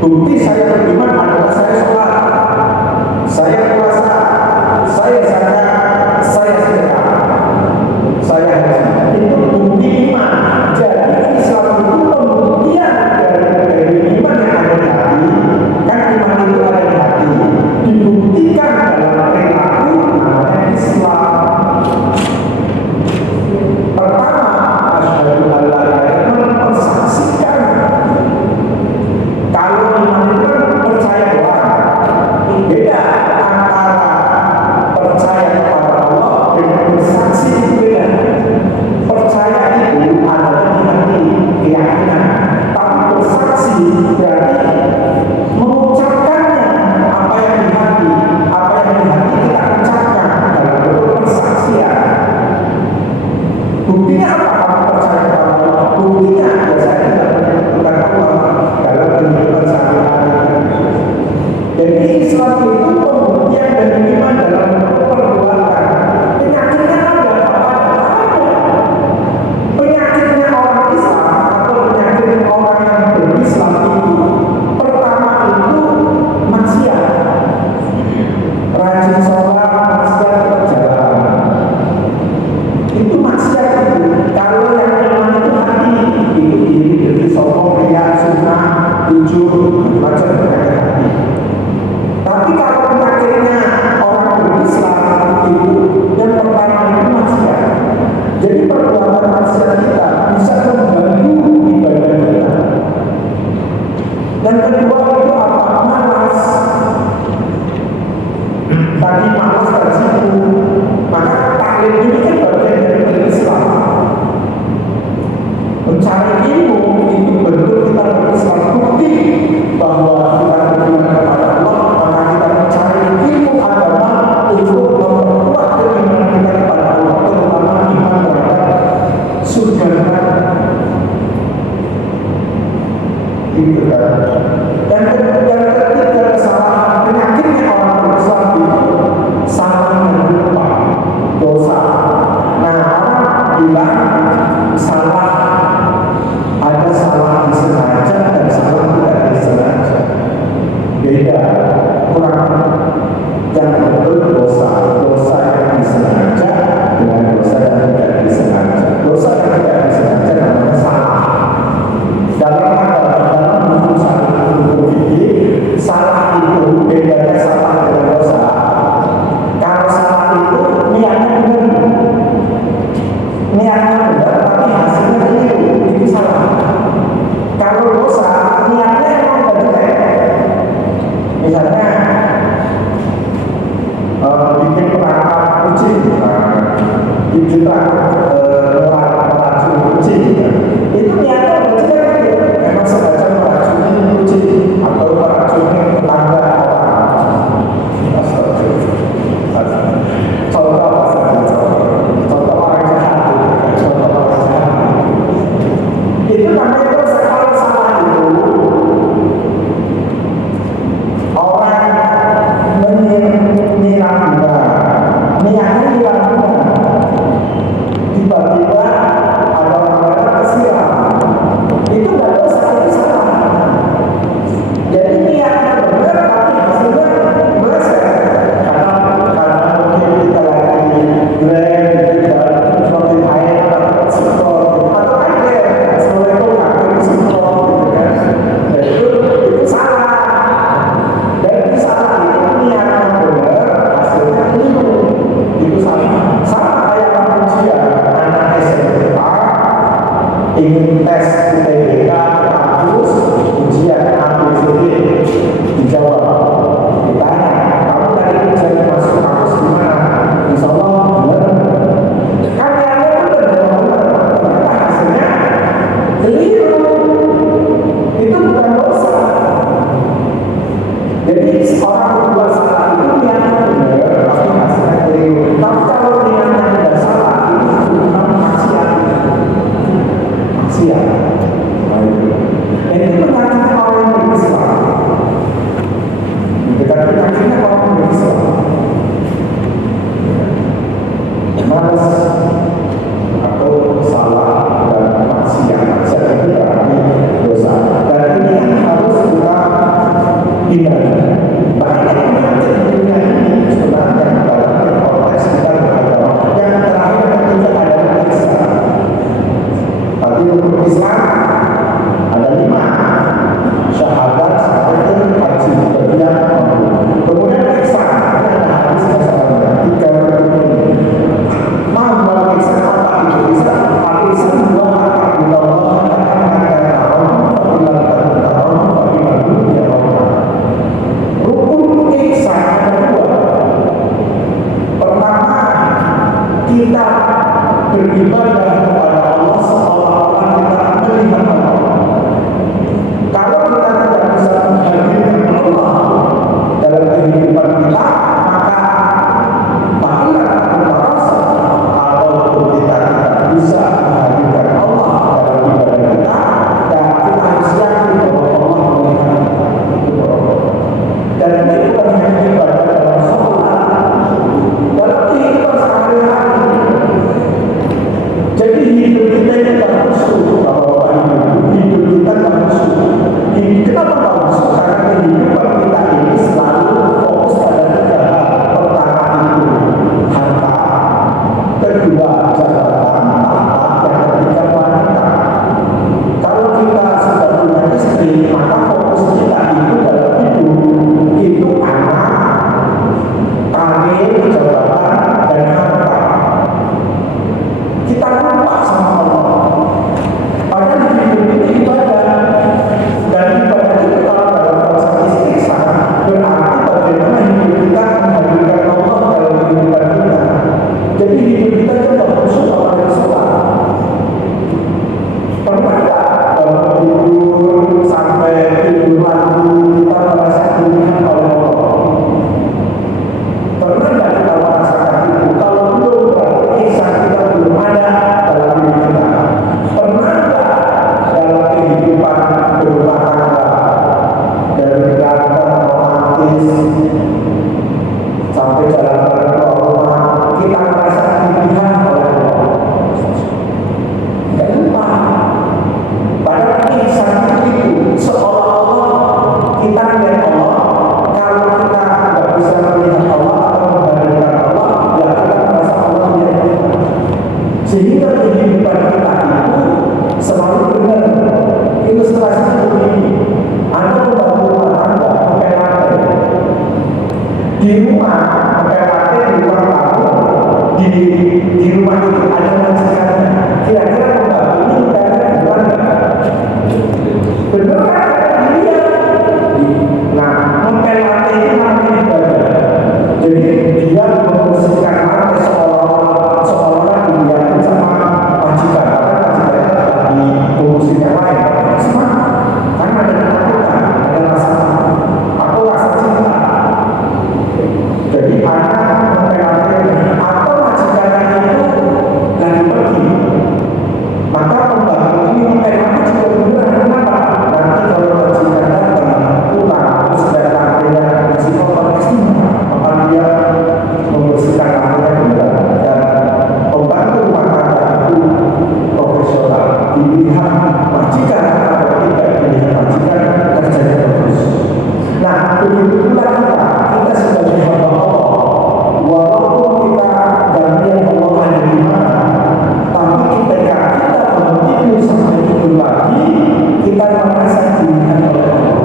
Bukti saya beriman adalah saya sholat, saya puasa, antara percaya kepada Allah dengan bersaksi itu beda. Percaya itu adalah di hati, keyakinan, tapi bersaksi berarti mengucapkannya, apa yang di hati kita ucapkan dalam bentuk persaksian. Buktinya apa? Kamu percaya kepada Allah. Buktinya biasanya kita menyebutkan Allah dalam kehidupan sehari-hari. Jadi Islam itu pembuktian dan iman dalam bentuk perbuatan. Penyakitnya ada apa? Ada. Penyakitnya orang Islam atau penyakitnya orang yang berislam itu pertama itu maksiat, rajin sholat, maksiat berjalan. Itu maksiat itu. Kalau yang iman itu hati, itu diri sombong, riya, sunnah, jujur, macam penyakit hati. Tapi kalau penyakitnya orang berislam itu yang pertama itu maksiat. Jadi perbuatan maksiat kita bisa mengganggu ibadah kita. Yang kedua itu apa? Malas. Tadi malas dari situ. Maka taklim ini kan bagian dari berislam. Mencari ilmu itu bentuk kita berislam, bukti bahwa kita beriman kepada Allah. Maka kita mencari ilmu agama untuk memperkuat keimanan kita kepada Allah, terutama iman terhadap surga neraka. Gitu kan. Dan ketiga kesalahan penyakitnya orang berislam itu sampai jalan keluar rumah kita merasa dilihat oleh Allah. Tidak lupa. Padahal ihsan itu seolah-olah kita melihat Allah. Kalau kita tidak bisa melihat Allah atau menghadirkan Allah, ya kita merasa Allah melihat kita. Sehingga kehidupan kita itu selalu benar. Ilustrasinya begini, Anda membangun rumah tangga pakai lantai. Di rumah pakai lantai di ruang tamu, di rumah itu ada majikannya. Kira-kira pembantu ini benar benar nggak? Benar kan? Iya. Nah, pakai lantai itu namanya ibadah. Jadi dia membersihkan lantai seolah-olah dilihatin sama majikan. Karena majikannya lagi ngurusin yang lain. Karena ada ketakutan, ada rasa aku rasa cinta. Jadi anak memperhatikan atau majikannya itu lagi pergi, maka pembantu ini memperhatikan juga benar. Kenapa? Nanti kalau majikan datang pulang terus dari lantainya masih kotor kesini, maka dia membersihkan lantainya benar. Dan pembantu rumah tangga itu profesional, dilihat majikan atau tidak dilihat majikan kerjanya bagus. Nah, begitu pula kita sebagai hamba Allah, walaupun kita gantian Allah ada di mana, tapi ketika kita bertidur sampai tidur lagi, kita merasa dilihat oleh Allah.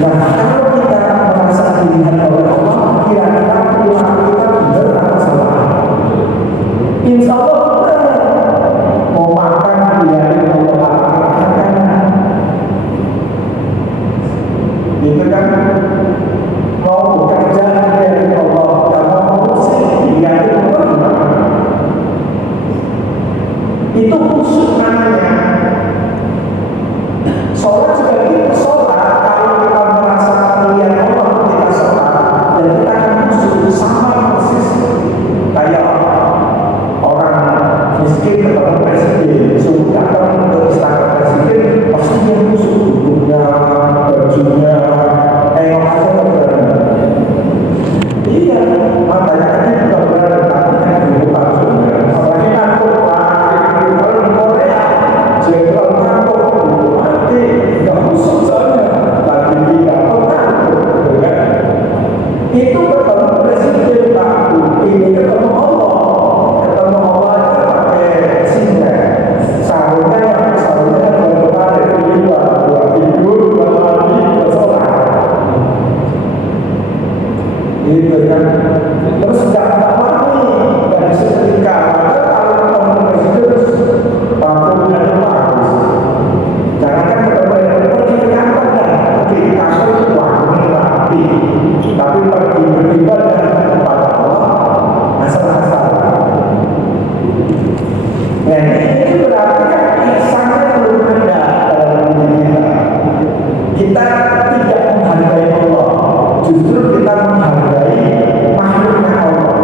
Nah, kalau kita merasa dilihat oleh Allah, kira-kira perilaku kita benar atau salah? Insya Allah benar. Mau makan dilihatin Allah makan, gitu kan? Mau bekerja dilihatin Allah, kalau mau musik dilihatin Allah. Itu khusyuk namanya. Sholat juga gitu. Sholat kalau kita merasa melihat Allah ketika sholat, dan kita akan khusyuk sama persis kayak orang miskin ketemu presiden, suruh datang ke istana presiden, pasti dia khusyuk duduknya, bajunya, aja berada. Iya, makanya kan dia juga berada tapi kan dulu bajunya. Apalagi aku kalau di Korea, jenderal kantor mati, nggak khusyuk saja, lagi tidak pernah, kan? Itu ketemu presiden takut, ini ketemu Allah pakai singer, sarungnya berdepan dari luar, buat tidur, buat mandi, buat sholat. Gitu kan? Terus nggak mandi, nggak bisa setrika. Padahal kalau ketemu presiden, parfumnya itu bagus. Jangan kan ketemu pergi ke kantor kan? Pergi ke kantor itu wangi rapi, tapi pergi beribadah kepada Allah, masalah-masalah. Nah, ini berarti kan ihsannya belum ada dalam diri kita. Kita tidak menghargai Allah, justru kita menghargai makhluknya Allah.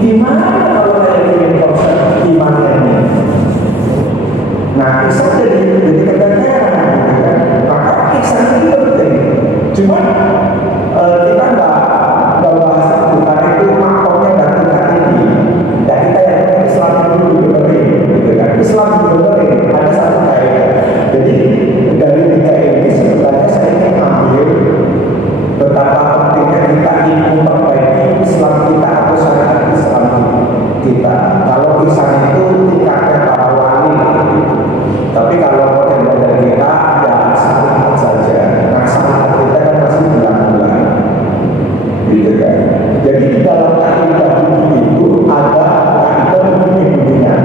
Gimana kalau saya bikin konsep iman ini? Nah, ihsan jadi kebenaran, maka ihsan itu penting. Cuma kita nggak bahas itu karena itu makomnya dan tingkat tinggi. Dan kita yang Islam itu dibenerin, gitu kan? Islam dibenerin ada satu kaidah. Jadi dari tiga ini sebenarnya saya ingin ambil betapa pentingnya kita ingin memperbaiki Islam kita atau syariat Islam kita. Kalau ihsan itu tingkatnya para wali, tapi kalau model-model kita ya syariat saja. Nah, syariat kita kan masih bulan-bulan, gitu kan? Jadi di dalam kaidah itu ada kaidah begini-beginian.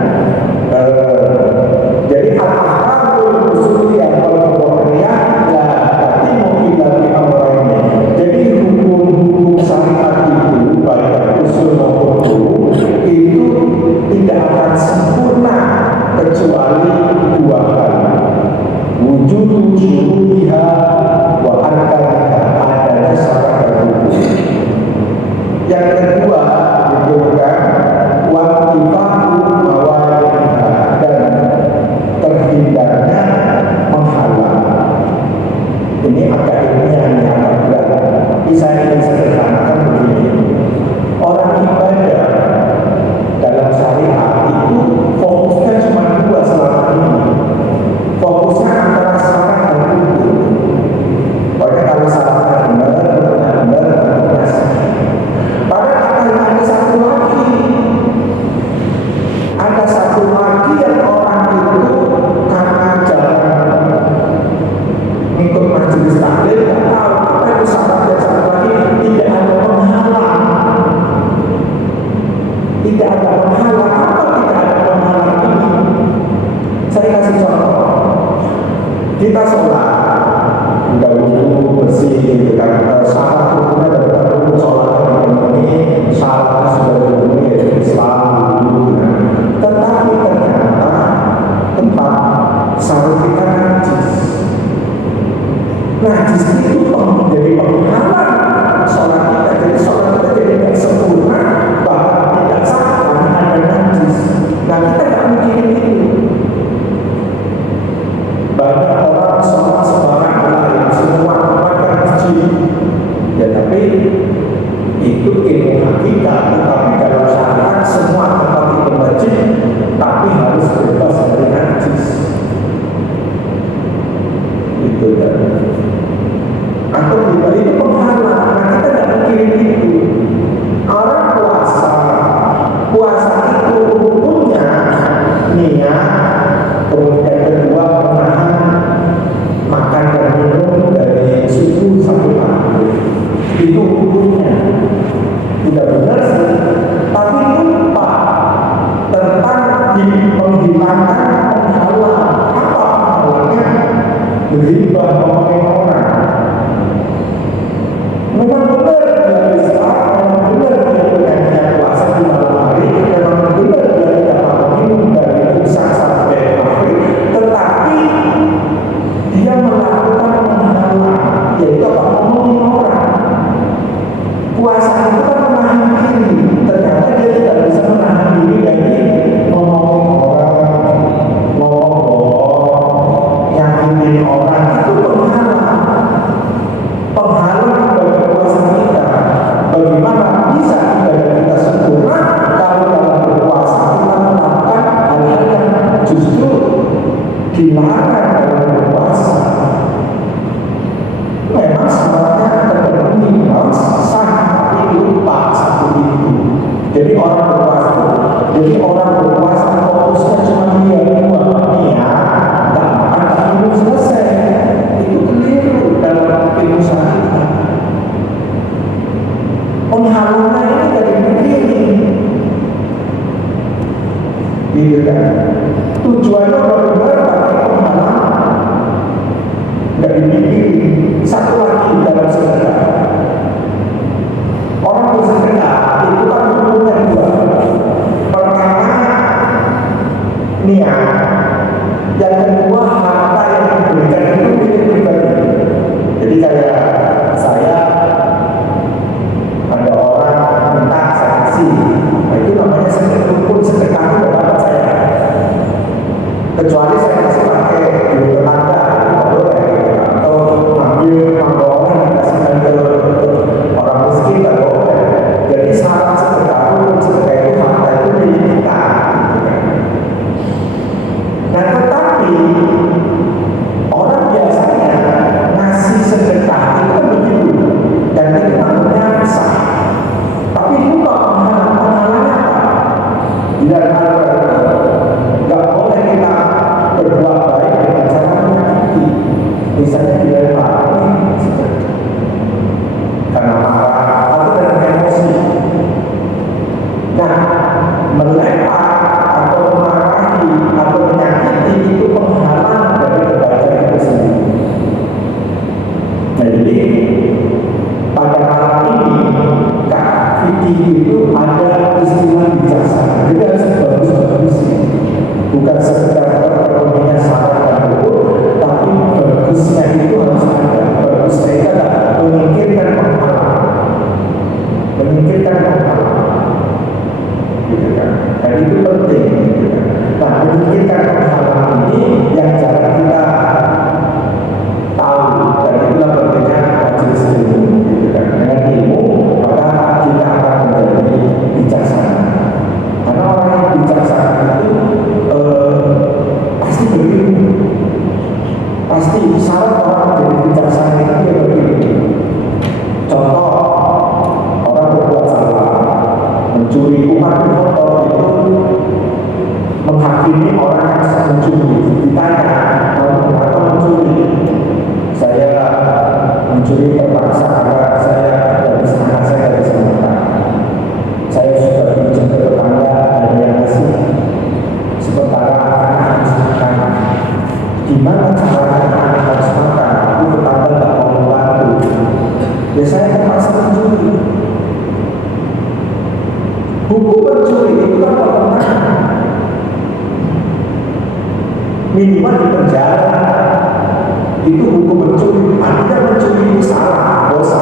Jadi al-ahkamul usuliyah wal fuqahiyah la tatimu illa bi amrayn. Jadi hukum-hukum syariat itu baik usul maupun hukum itu tidak akan sempurna kecuali dua hal. Wujud syuruhiha wa arkaniha, adanya syarat hukum. Yang kedua diberikan wantifahu mawaliha, dan terhindarnya menghalang. Ini agak ilmiah, ini agak berat. Tapi saya ingin sederhanakan begini. ilmu hakikat, tetapi dalam syariat semua tempat itu wajib, tapi harus bebas dari najis. Itu kan. Atau kita itu penghalang, nah kita tidak mikirin itu. Orang puasa itu hukumnya niat, kemudian kedua menahan makan dan minum dari subuh sampai maghrib. Itu hukumnya. Tidak benar sih, tapi lupa tentang menghilangkan penghalang. Apa penghalangnya? Beribah ngomongin orang. Memang benar dia bisa, memang benar dia bergantian puasa di malam hari, memang benar dia tidak makan minum dari imsak sampai maghrib, tetapi dia melakukan penghalang, yaitu apa? Ngomongin orang. Puasa itu kan menahan diri, ternyata dia tidak bisa menahan diri dari ngomongin orang, ngomong bohong, nyakitin orang, itu penghalang. Penghalang bagi puasa kita. Bagaimana bisa ibadah kita sempurna kalau dalam berpuasa kita melakukan hal-hal yang justru dilarang dalam berpuasa. Memang syaratnya terpenuhi, harus sah, tapi lupa satu itu. Jadi orang berpuasa fokusnya cuma dia niat, tak makan tak minum selesai. Itu keliru dalam ilmu syariat. Penghalangnya ini dari begini, gitu kan? Tujuannya benar-benar pakai penghalang, nggak dipikirin. Satu lagi dalam sedekah, orang bersedekah itu kan hukumnya dua. Pertama niat, yang kedua harta yang diberikan itu milik pribadi. Jadi kayak saya ada orang minta saya kasih, nah itu namanya sedekah. Pun sedekah itu dapat saya, kecuali saya kasih pakai di tetangga, itu boleh. Atau ambil orang yang kasihkan ke orang miskin, tidak boleh. Jadi syarat sedekah itu harta itu milik kita. Nah tetapi orang biasanya ngasih sedekah itu kan begitu, dan itu namanya sah. Tapi lupa penghalangnya apa? Tidak ada, nggak boleh kita berbuat baik dengan cara menyakiti. Misalnya dilempar karena marah atau dengan emosi. Nah, melempar atau memarahi atau menyakiti itu penghalang dari kebaikan itu sendiri. Nah, jadi pada malam ini Kak Vicky itu ada istilah bijaksana. Jadi harus bagus-bagusnya, bukan sekedar terpenuhinya syarat dan hukum, tapi bagusnya itu harus ada. Bagusnya itu adalah menyingkirkan penghalang, gitu kan? Dan itu penting, gitu kan? Nah, menyingkirkan penghalang ini yang jarang kita tahu, dan itulah pentingnya majelis ilmu, gitu kan? Dengan ilmu maka kita akan menjadi bijaksana. Karena orang yang bijaksana itu pasti berilmu. Pasti syarat orang menjadi bijaksana itu dia berilmu. Contoh, orang berbuat salah, mencuri uang motor itu menghakimi orang yang mencuri. Ditanya, kamu kenapa mencuri? Saya mencuri terpaksa karena saya dari sana, saya dari sana. Saya sudah pinjam ke tetangga, ada yang ngasih. Sementara anak harus makan. Gimana caranya anak harus makan? Aku tetangga tidak mau membantu. Ya saya terpaksa mencuri. Hukum mencuri itu kan pernah minimal di penjara. Itu hukum mencuri. Artinya mencuri itu salah, dosa.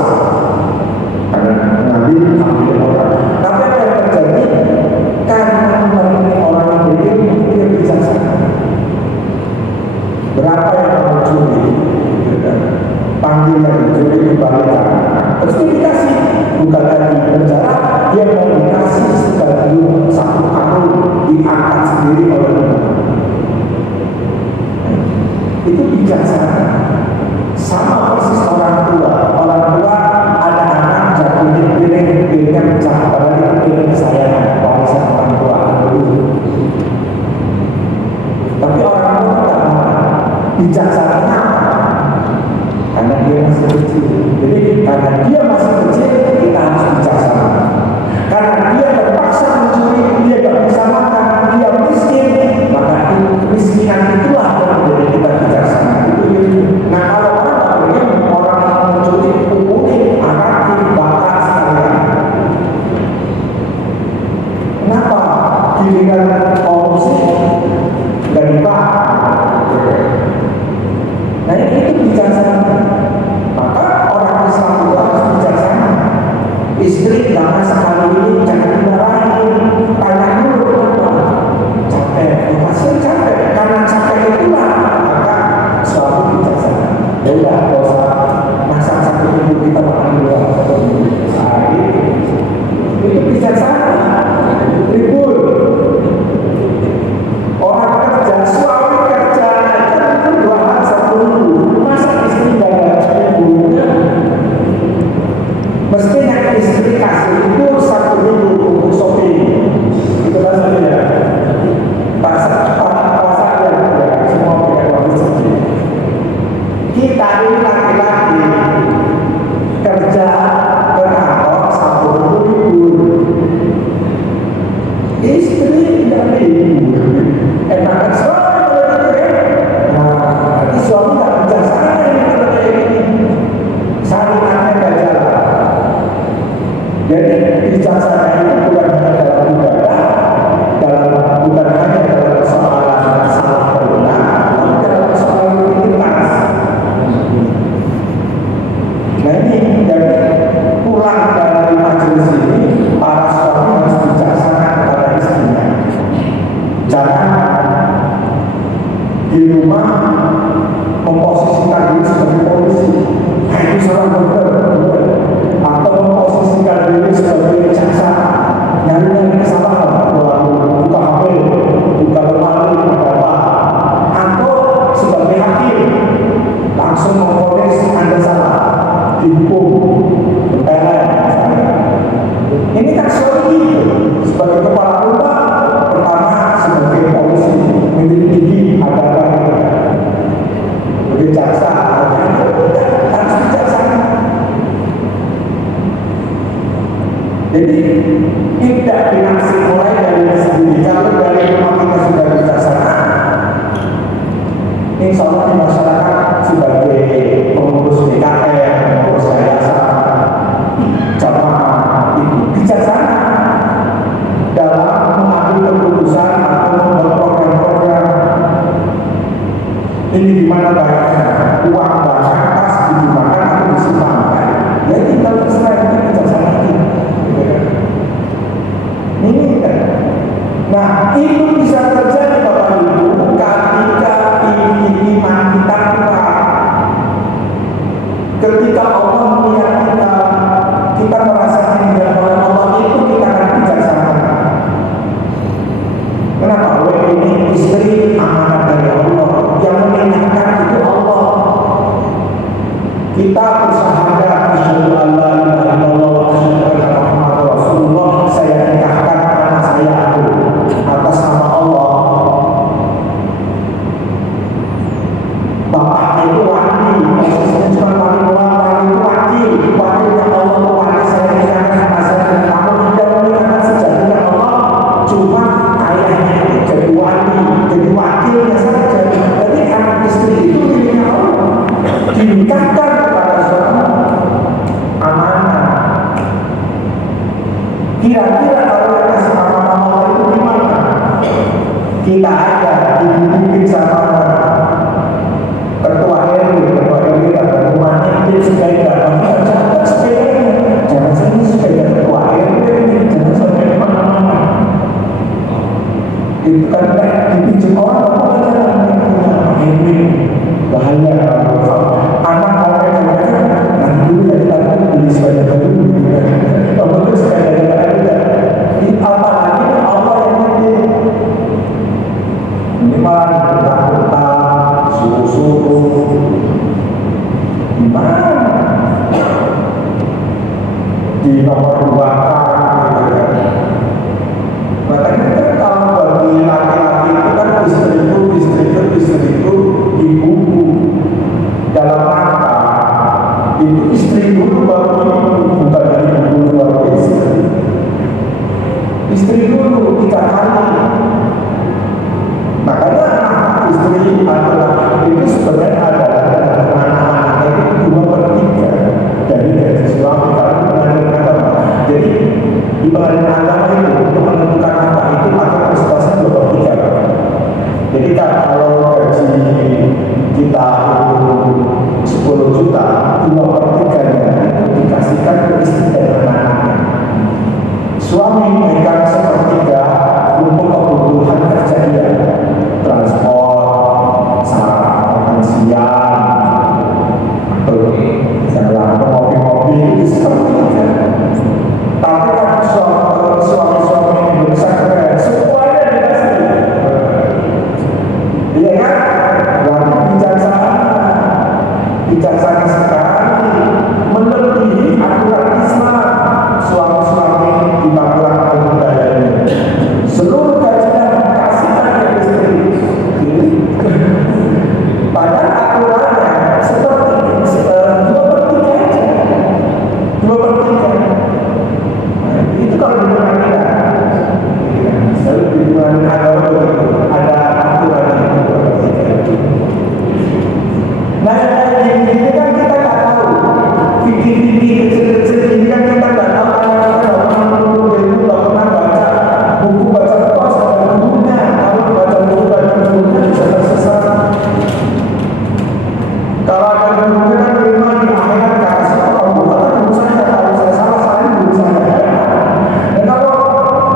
Karena ngambil orang. Tapi apa yang terjadi? Karena orang yang berilmu dia bijaksana. Berapa yang kamu curi? Panggil yang mencuri kembalikan. Terus dikasih, bukan lagi penjara. bijaksana. Sama persis orang tua. Orang tua ada anak jatuhin piringnya pecah, padahal itu piring kesayangan warisan orang tua. Tapi orang tua tidak marah. Bijaksana karena dia masih kecil. Jadi karena dia masih kecil, kita harus bijaksana. Karena dia terpaksa mencuri, dia tidak bisa makan, dia miskin, maka kemiskinan itulah yang menjadi kita bijaksana. Nah kalau orang mencuri, pukulin, arakin, bakar sekalian. Kenapa? Giliran korupsi dan dibakar. Nah itu bijaksana. Maka orang Islam juga harus bijaksana. Istri jangan sekali ini jangan dimarahin. Tanya dulu kenapa? Capek. Pasti capek. Karena capek itulah maka suatu bijaksana. Ya udah, gak usah masak satu minggu kita makan dua sehari. Itu bijaksana. Ribut. Orang kerja, suami kerja, kan dua hal satu minggu. Masa istri jaga ibunya? Mestinya istri kasih itu satu minggu untuk shopping. Itu kan saja. Pasar ya, semua pakai uang shopping. Kita ini laki-laki kerja ke kantor satu minggu libur. Istri tidak libur. Enakan suami kalau gitu ya. Nah, berarti suami tak bijaksana ini kalau kayak gini. Saringannya gak jalan. Jadi bijaksana itu bukan hanya dalam ibadah, bukan hanya dalam persoalan salah berulang, tapi dalam persoalan rutinitas. Nah ini dari pulang dari majelis ini, para suami harus bijaksana kepada istrinya. Jangan di rumah memposisikan diri sebagai polisi. Nah itu salah benar. Atau memposisikan diri sebagai jaksa. Nyari kesalahan. Buka HP, buka lemari, apa. Atau sebagai hakim langsung memvonis Anda salah, dihukum, ini kan suatu itu sebagai kepala rumah. Pertama sebagai polisi menyelidiki ada apa sebagai jaksa harus bijaksana. Jadi tidak dinasih mulai dari sendiri. Kalau dari rumah kita sudah bijaksana, insya Allah di masyarakat sebagai pengurus DKR, pengurus yayasan, jamaah itu bijaksana dalam mengambil keputusan atau membuat program-program. Ini gimana baiknya uang banyak pas digunakan atau disimpankan, ya tinggal terserah, itu bijaksana kita. Ini kan. Nah itu bisa terjadi Bapak Ibu ketika iman kita kuat. Ketika Allah melihat kita merasakan dia oleh Allah, itu kita akan bijaksana. Kenapa? Ini istri amanat dari Allah, yang mengingatkan itu Allah. Kita bersyahadat asyhadu an la ilaha illallah wa asyhadu anna Muhammadar Rasulullah. Saya nikahkan anak saya atas nama Allah. Bapaknya itu wali, maksudnya cuma wali itu wakilnya Allah, wali saya nikahkan anak saya dan kamu tidak menikahkan sejatinya Allah. Cuma ayahnya itu jadi wali, jadi wakilnya saja. Jadi anak istri itu miliknya Allah, dinikahkan kepada suami amanah. Kira-kira kalau yang kasih amanah Allah itu gimana? Kita ada dibimbing sama ketua RW atau rumah ini sepeda, jangan sepedanya, jangan sampai sepeda ketua RW, jangan sampai mana-mana. Itu kan dipinjam orang ini bahaya. Anak orang nanti dulu dari tadi beli sepeda baru, kalau itu sepeda ada. Apalagi Allah yang ini malah istri dulu 3 kali. Makanya istri adalah itu sebenarnya adalah anak-anak itu 2/3 dari gaji suami kalau mengandung agama. Jadi di pengadilan agama itu untuk menentukan apa itu akan persentase 2/3. Jadi kalau gaji kita itu 10 juta, 2/3-nya dikasihkan ke istri dan anak-anaknya. Suami memegang 1/3 untuk kebutuhan kerja dia, transport, makan siang, atau jalan ngopi-ngopi itu 1/3. Tapi kan suami-suami Indonesia keren, semuanya dikasih. Iya kan? Berarti bijaksana sekali, melebihi aturan Islam. Suami-suami di Papua Al-Budaya ini seluruh gajinya dikasihkan ke istri. Padahal aturannya seperti 2/3 aja, 2/3. Itu kalau di pengadilan, selalu di pengadilan ada aturan yang 2/3. Nah, ini kan kita nggak tahu, fikih-fikih kecil-kecil ini kan kita nggak tahu. Kalau ada kemungkinan terima di akhirat karena siapa kamu bukan urusan saya, kalau saya salah saya urusan saya. Dan kalau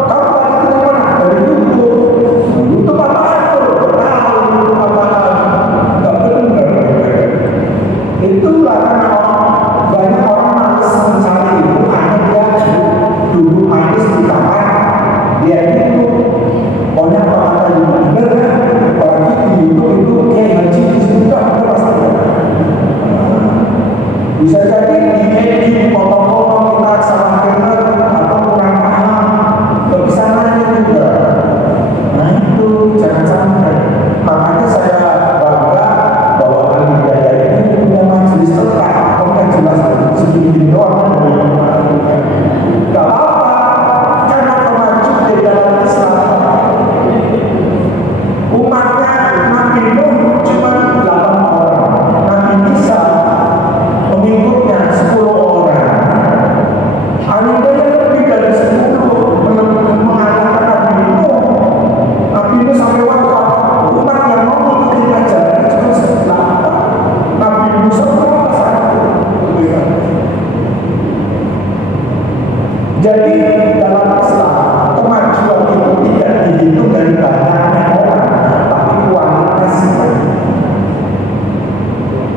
kamu tadi terima dari YouTube apa itu? Tahu apa nggak benar. Itulah karena banyak orang malas mencari itu, hanya dia duduk manis di kamar, dia itu pokoknya apa yang benar kan? Apalagi di YouTube itu kayak haji di situ kan pasti. Bisa jadi di edit potong-potong kita salah kenal atau kurang paham, kebisaannya juga. Nah itu jangan sampai. Makanya saya bangga bahwa Al-Hidayah ini punya majelis tetap, bukan jelas sedikit doang. Gak apa-apa, karena kemajuan di dalam Islam. Umatnya Nabi Nuh cuma 8 orang, Nabi Isa pengikutnya 10 orang. Al-Hidayah lebih dari 10 mengatakan Nabi Nuh. Nabi Nuh sampai wafat, umat yang mau mengikuti ajaran cuma 8. Nabi Musa cuma 1. Jadi dalam Islam kemajuan itu tidak dihitung dari banyaknya orang, tapi kualitasnya.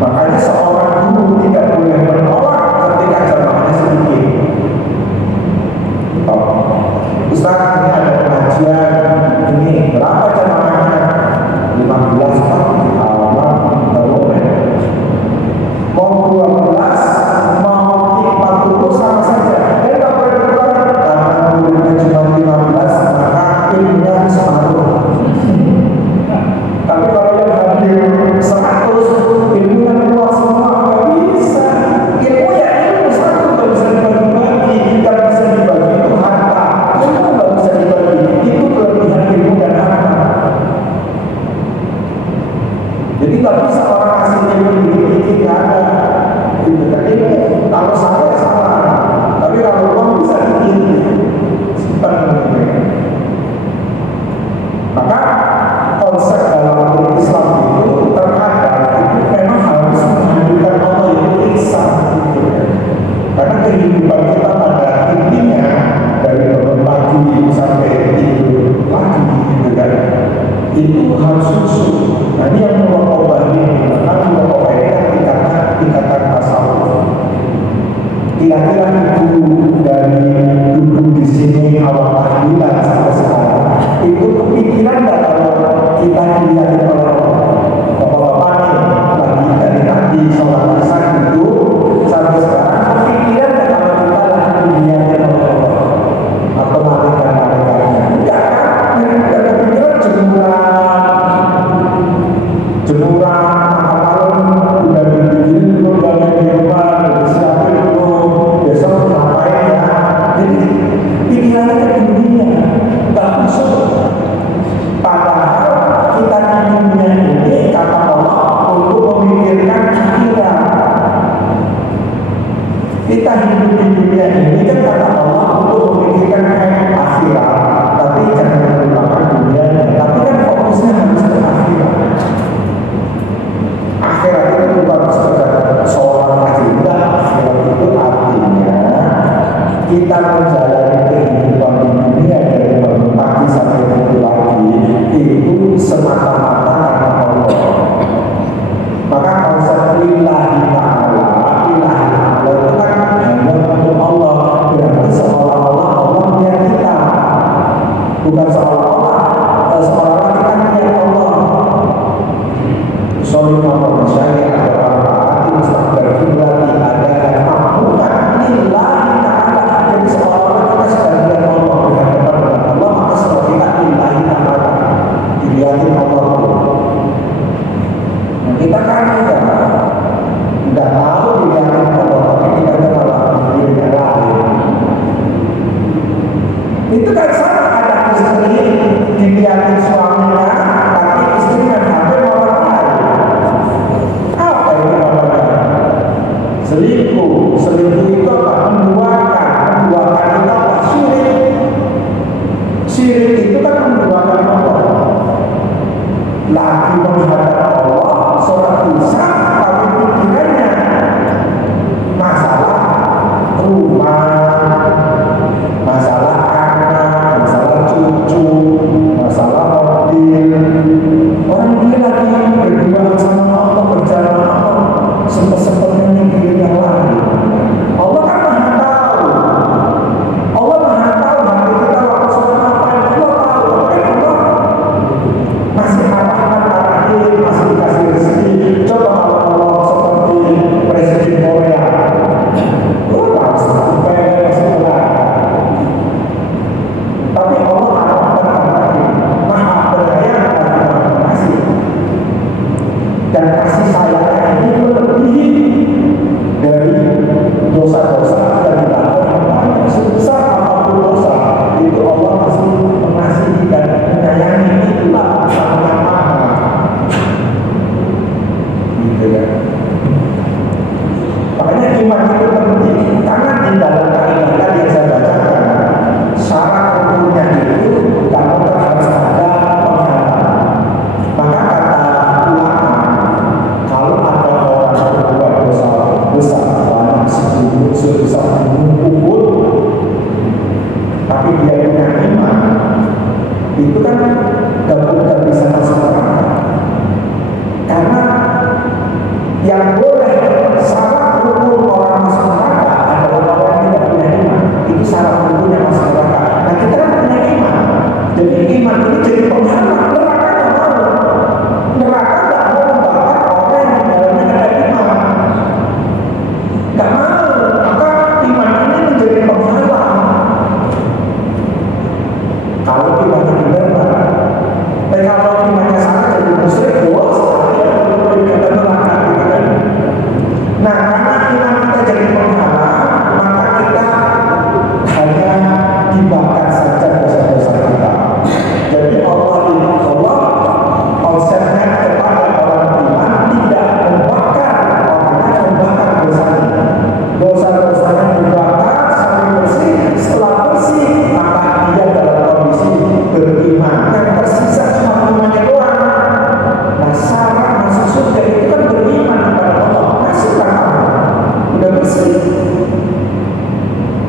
Makanya seorang guru tidak boleh menolak ketika jamaahnya sedikit. Ustaz, ini ada pengajian, ini berapa jamaahnya? 15 Pak, nggak boleh. Mau 12, mau 40 sama saja. Nggak boleh berkurang. Karena muridnya cuma 15, maka ilmunya separuh. Tapi kalau yang hadir 100, ilmunya keluar semua, nggak bisa. Ilmu ya ilmu satu nggak bisa dibagi-bagi, yang bisa dibagi itu harta. Ilmu nggak bisa dibagi, itu kelebihan ilmu dan harta. Jadi nggak bisa orang kasih ilmu dikit-dikit, nggak ada. Ini kalau salah ya salah, tapi kalau uang bisa dikit, simpan. Maka konsep dalam Islam itu terkadang itu memang harus menunjukkan Allah itu ihsan, karena kehidupan kita pada intinya dari bangun pagi sampai tidur lagi gitu kan, itu harus susu. Nah ini yang mengubah ini, karena mengubah ini kan tingkatan tasawuf. Kira-kira itu dari duduk di sini awal tahlilan sampai sekarang, itu kepikiran nggak kalau kita dilihat oleh bapak-bapak nih lagi dari tadi sholat isya itu sampai sekarang, kepikiran nggak kalau kita lagi dilihat oleh Allah atau malaikat-malaikatnya? Enggak kan? Nggak kepikiran jemuran malam udah dibikin itu banyak di rumah, disiapin itu besok ngapain ya? Jadi pikirannya ke dunia. Itu kan sama, ada istri dilihatin suaminya, tapi istri main HP orang lain. Apa itu namanya? Selingkuh. Selingkuh itu apa? Menduakan. Menduakan itu apa? Syirik. Syirik itu kan menduakan Allah. Lagi menghadap Allah, sholat isya, tapi pikirannya masalah rumah, masalah anak, masalah cucu, masalah mobil. Orang dia lagi berdua sama Allah, berjalan sama Allah, sempat-sempatnya mikirin yang lain. Allah kan maha tahu. Allah maha tahu hati kita waktu sholat apa yang Allah tahu. Allah masih masih dikasih rezeki. Coba kalau Allah seperti Presiden Korea, tahu sampai masih berat. Tapi Allah maha penyayang dan maha pengasih, dan kasih sayangnya itu melebihi dari dosa-dosa yang dilakukan. Sebesar apapun dosa, itu Allah masih mengasihi dan menyayangi. Itulah sang yang maha. Gitu ya. Makanya iman itu penting, karena di dalam kaidah tadi yang saya bacakan, syarat rukunnya itu kamu harus ada pengharapan. Maka kata ulama, kalau ada orang berbuat dosa besar, banyak sebesar gunung Uhud, tapi dia punya iman, itu kan gak bisa masuk neraka. Karena yang boleh syarat rukun orang masuk neraka adalah orang yang tidak punya iman. Itu syarat rukunnya masuk neraka. Nah, kita kan punya iman. Jadi iman ini jadi penghalang. Neraka gak mau. Neraka gak mau membakar orang yang di dalamnya ada iman. Gak mau. Maka iman ini menjadi penghalang. Kalau imannya benar, tapi kalau imannya salah jadi musyrik, bos. Nah, karena iman kita jadi penghalang, maka kita hanya dibakar saja dosa-dosa kita. Jadi Allah konsepnya kepada orang iman tidak membakar orangnya, membakar dosanya. Dosa-dosanya dibakar sampai bersih. Setelah bersih, maka dia dalam kondisi beriman. Yang tersisa cuma imannya doang. Nah, syarat masuk surga itu kan beriman kepada Allah. Udah bersih.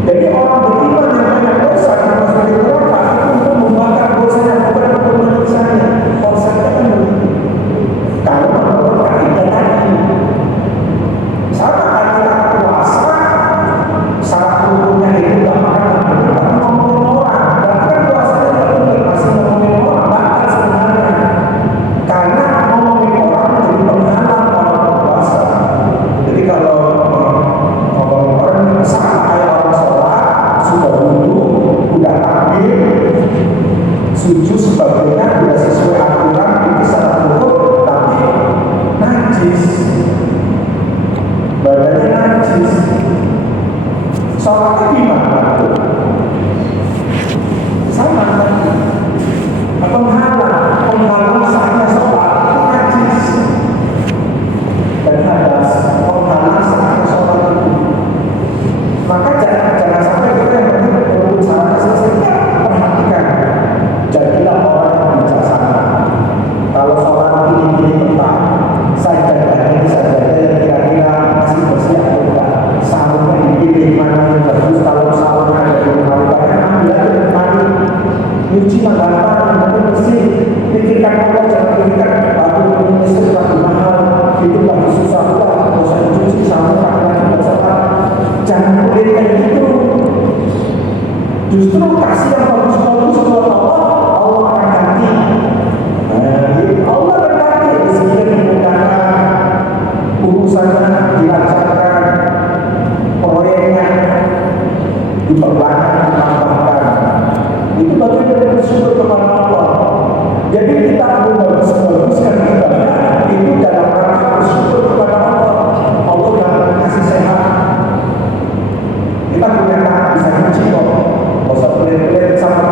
Jadi orang beriman yang banyak dosa yang masuk di neraka itu untuk membakar dosanya, bukan untuk menyiksa-nya. Konsepnya kan begitu. Kalau menurut kaidah tadi, sama kaidah puasa, syarat rukunnya itu gak makan, tapi ngomongin orang. Berarti kan puasanya gak benar, masih ngomongin orang, bakal sebenarnya. Karena ngomongin orang menjadi penghalang orang berpuasa. Jadi kalau ngomongin orang sama kayak orang sholat, sudah wudhu, udah takbir, sujud sebagainya, udah sesuai aturan, itu syarat rukun, tapi najis, badannya najis, sholatnya gimana? Sama tadi, penghalang sahnya sholat itu najis, dan ada penghalang sahnya sholat itu. Maka jangan sampai kita yang berhubung salah selesai, perhatikan, jadilah orang yang bijaksana. Kalau sholat ini tepat, saya ini saja yang kira-kira masih bersih atau enggak. Sahurnya dipilih mana yang bagus. Kalau sahurnya ada yang melakukannya, ambil aja dari mana. Nyuci mah gampang, yang penting bersih. Pikirkan Allah, jangan pikirkan aku ini sesuatu mahal, itu lagi susah pula, nggak usah dicuci, sahur lagi nggak sholat. Jangan boleh kayak gitu. Justru kasih yang bagus-bagus buat Allah, Allah akan ganti. Allah akan ganti. Rezeki dimudahkan, urusannya dilancarkan, proyeknya diperbanyak, ditambahkan. Itu bagian dari bersyukur kepada Allah. Jadi kita bagus-baguskan ibadah itu dalam rangka bersyukur kepada Allah. Allah yang kasih sehat. Kita punya tangan bisa nyuci kok, nggak usah pelit-pelit sama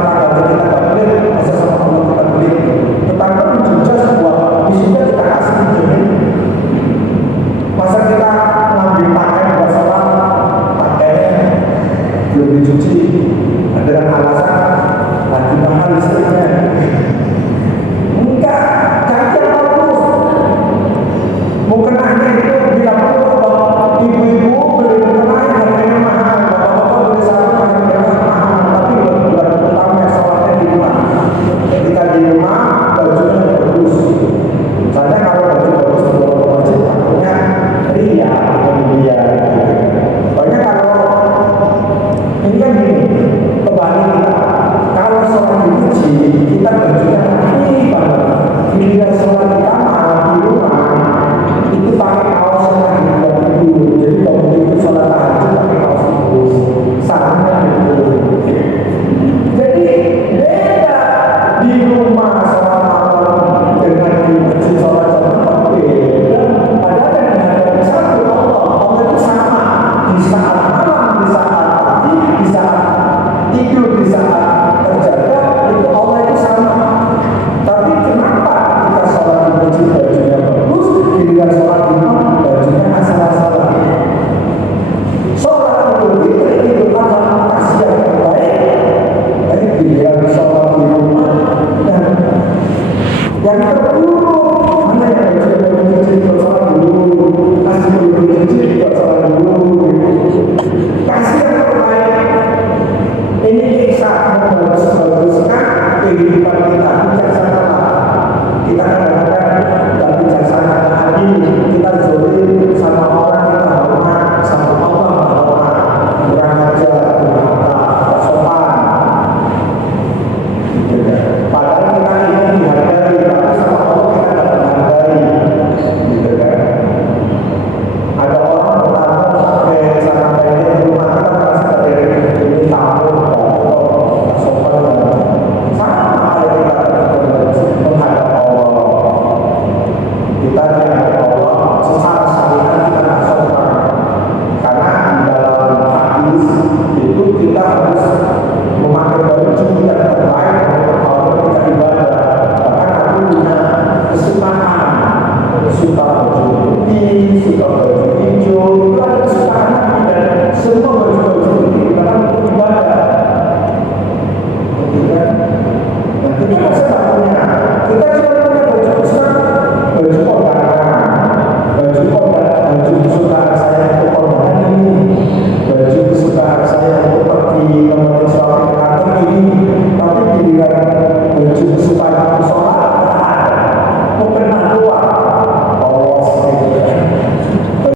kehidupan kita